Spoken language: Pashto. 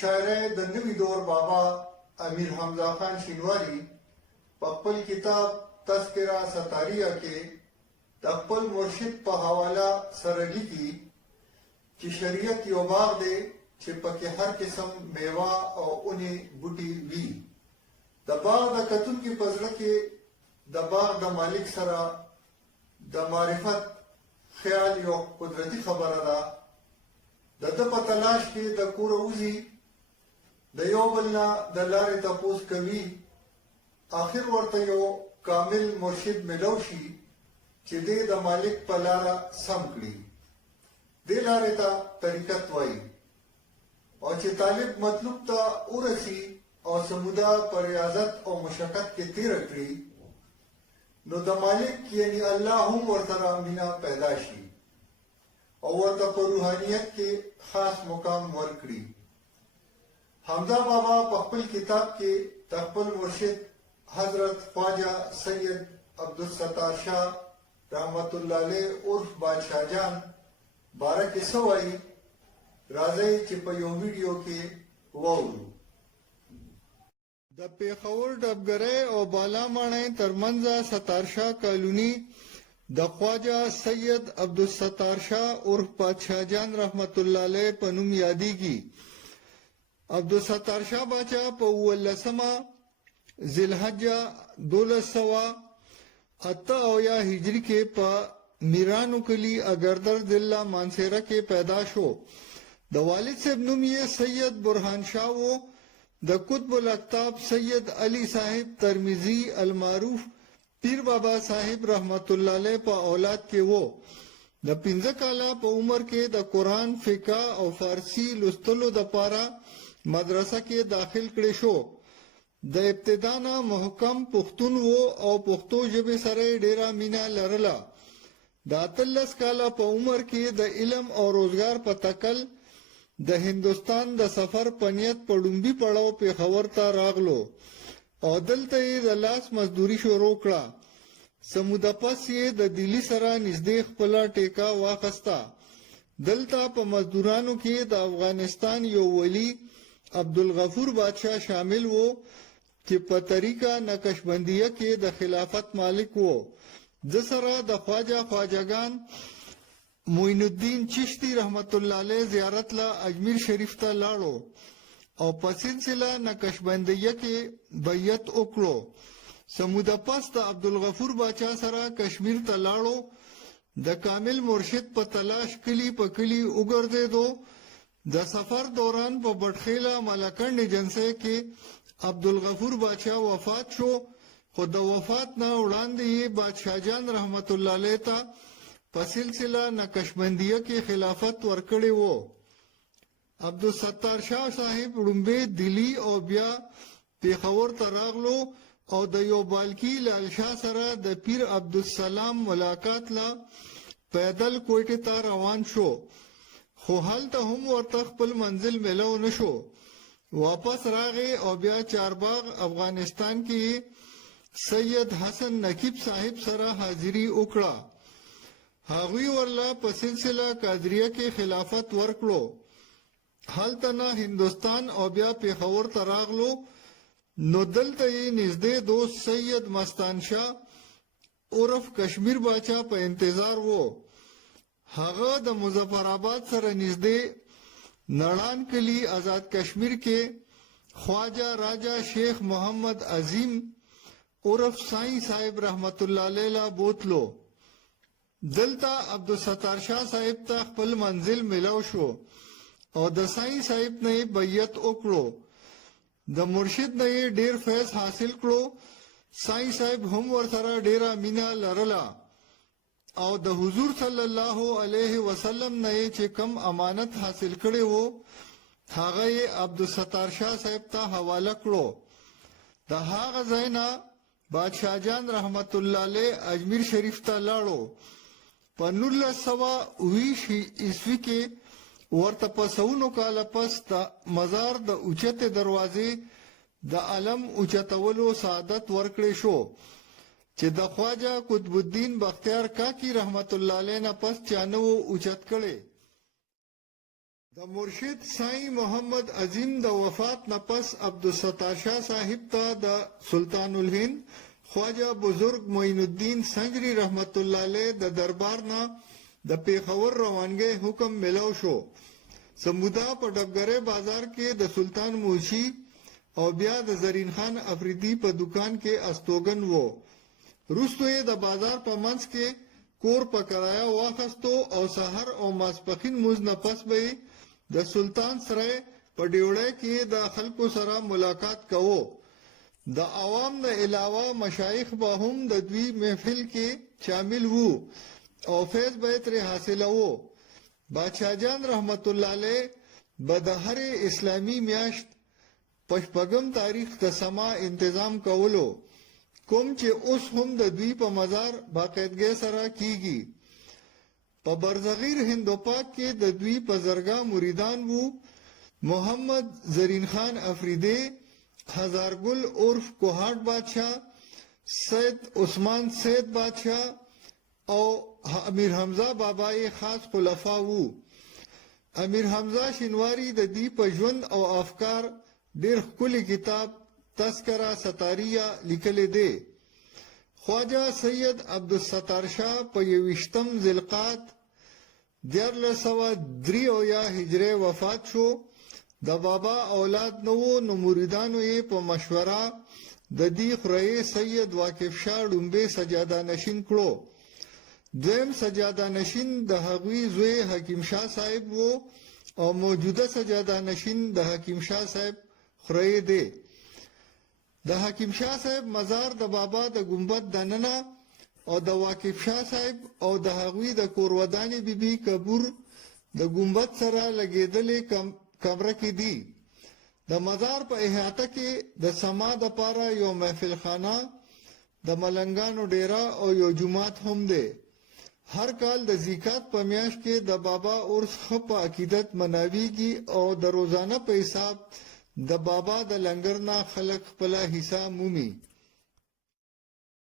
شاعر د نوي دور بابا امیر حمزه خان شینواری په خپل کتاب تذکرہ ستاریہ کې د خپل مرشد په حواله سره لیکي چې شریعت یو باغ دی چې پکې هر قسم میوه او اونې بوټي وي. د باغ د کتونکي په زړه کې د باغ د مالک سره د معرفت خیال یو قدرتي خبره ده. د ده په تلاش کې د کوره وځي، د یو بل نه د لارې تپوس کوي، آخر ورته یو کامل مرشد ملو شي چې دی د مالک په لاره سم کړي. دې لارې ته طریقت وایي. او چې طالب مطلوب ته ورسي او سموده په ریاضت او مشقت کې تیره کړي، نو د مالک یعنی الله هم ورسره مینه پیدا شي او ورته په روحانیت کې خاص مقام ورکړي. حمزه بابا په خپل کتاب کې د خپل مرشد حضرت خواجه سید عبدالستار شاه رحمت الله علیه عرف بادشاہ جان باره کې څه وایي، راځئ چې په یو ویډیو کې واورو. د پیښور ډبګرۍ او بالا ماڼۍ ترمنځ ستار شاه کالوني د خواجه سید عبدالستار شاه عرف بادشاہ جان رحمت الله علیه په نوم یادېږي. عبدالستار شاه باچا په 18 ذی الحجه 1208 هجری کې په میرانو کلی اگردر ضلع مانسیرا کې پیدا شو. د والد صاحب نوم یې سید برهان شاه و. د قطب الاقطاب سید علی صاحب ترمیزی المعروف پیر بابا صاحب رحمت الله علیه په اولاد کې وو. د 15 کاله په عمر کې د قرآن فقه او فارسی لوستلو د پاره مدرسه کې داخل کړي شو. د ابتدا نه محکم پښتون وو او پښتو ژبې سره ډیره مینا لرله. د 13 کاله په عمر کې د علم او روزګار په تکل د هندوستان د سفر په نیت په ډومبي پړاو پیښور ته راغلو او دلته یې د لاس مزدوري شروع کړه. سموده پس یې د دلی سره نږدې خپله ټیکه واخسته. دلته په مزدورانو کې د افغانستان یو ولی عبدالغفور بادشاہ شامل وو چې په طریقه نقشبندیه کې د خلافت مالک وو. د سره د خواجگان معین الدین چشتی رحمت الله علیه زیارت لا اجمیر شریف ته لاړو او په سلسله نقشبندیه کې بیعت وکړو. سموده پس د عبدالغفور باچا سره کشمیر ته لاړو. د کامل مرشد په تلاش کلی په کلی وګرځېدو. د سفر دوران په بټخیله ملکنډ ایجنسی کې عبدالغفور باچا وفات شو، خو د وفات نه وړاندې یې بادشاہ جان رحمت الله علیه ته په سلسله نقشبندیه کې خلافت ورکړی وو. عبدالستار شاه صاحب لومبی دلی او بیا پیښور ته راغلو او د یو بالکی لال شاه سره د پیر عبدالسلام ملاقات لا پیدل کوټې ته روان شو، خو هلته هم ورته خپل منزل ملو نشو. واپس راغی او بیا چارباغ افغانستان کې سید حسن نقیب صاحب سره حاضری وکړه. هغوی ورله په سلسله قادریه کې خلافت ورکړو. هلته نه هندوستان او بیا پیښور ته راغلو. نو دلته یې نږدې دوست سید مستان شاه عرف کشمیر باچا په انتظار وو. هغه د مظفرآباد سره نږدې نړان کلی آزاد کشمیر کې خواجه راجا شیخ محمد عظیم عرف سائی صاحب رحمت الله علیه لا بوتلو. دلته عبدالستار شاه صاحب ته خپل منزل ملو شو او د سائی صاحب نه بیعت وکړو. د مرشد نه ډیر فیض حاصل کړو. سائی صاحب هم ورسره ډیره مینا لرله او د حضور صلی الله علیه وسلم نه چې کم امانت حاصل کړي وو هغه یې عبدالستار شاه صاحب ته حواله کړو. د هغه ځای نه بادشاہ جان رحمت الله علیه اجمیر شریف ته لاړو. په 1920 عیسوي کې ورته په سونو کاله پس د مزار د اوچتې دروازې د علم اوچتولو سعادت ورکړی شو چې د خواجه قطب الدین بختیار کاکی رحمت الله علیه نه پس چا نه و اوچت کړی. د مرشد سائی محمد عظیم د وفات نه پس عبدالستار شاه صاحب ته د سلطان الهند خواجه بزرگ معین الدین سنجری رحمت الله علیه د دربار نه د پیښور روانګي حکم ملو شو. سمودا په ډبګره بازار کې د سلطان موشي او بیا د زرین خان افریدی په دکان کې استوګن وو. وروسته یې د بازار په منځ کې کور په کرایه واخستو او سحر او ماسپښین مونځ نه پس به د سلطان سره په ډیوړی کې د خلکو سره ملاقات کوو. د عوام نه علاوه مشایخ به هم د دوی محفل کې شامل وو او فیض به ترې حاصلوو. بادشاہ جان رحمت الله علیه به د هر اسلامی میاشت په شپږم تاریخ د سما انتظام کولو، کوم چې اوس هم د دوی په مزار باقاعدګۍ سره کیږي. په برزغیر هندوپاک کې د دوی په زرګا مریدان وو. محمد زرین خان افریدی، هزارګل عرف کوهاټ بادشاہ، سید عثمان سید بادشاہ او امیر حمزه بابای خاص خلفا وو. امیر حمزه شینواری د دې په ژوند او افکار ډېر ښکلی کتاب تذکرہ ستاریه لیکلی دی. خواجه سید عبدالستار شاه په 21 ذوالقعد 1403 هجری وفات شو. د بابا اولاد نو نو مریدانو یې په مشوره د دې خوري سید واقف شاه ډومبه سجاده نشین کړو. دویم سجاده نشین د هغوی زوی حکیم شاه صاحب وو او موجوده سجاده نشین د حکیم شاه صاحب خوري دی. د حکیم شاه صاحب مزار د بابا د گنبد دننه او د واقف شاه صاحب او د هغوی د کورودانی بیبي قبر د گنبد سره لګیدلې کمره کې دی. د مزار په احاطه کې د سما د پاره یو محفل خانه، د ملنګانو ډیره او یو جماعت هم دی. هر کال د زکات په میاشت کې د بابا عرس په عقیدت مناویږي او د روزانه په حساب د بابا د لنګر نه خلک خپل حصہ مومي.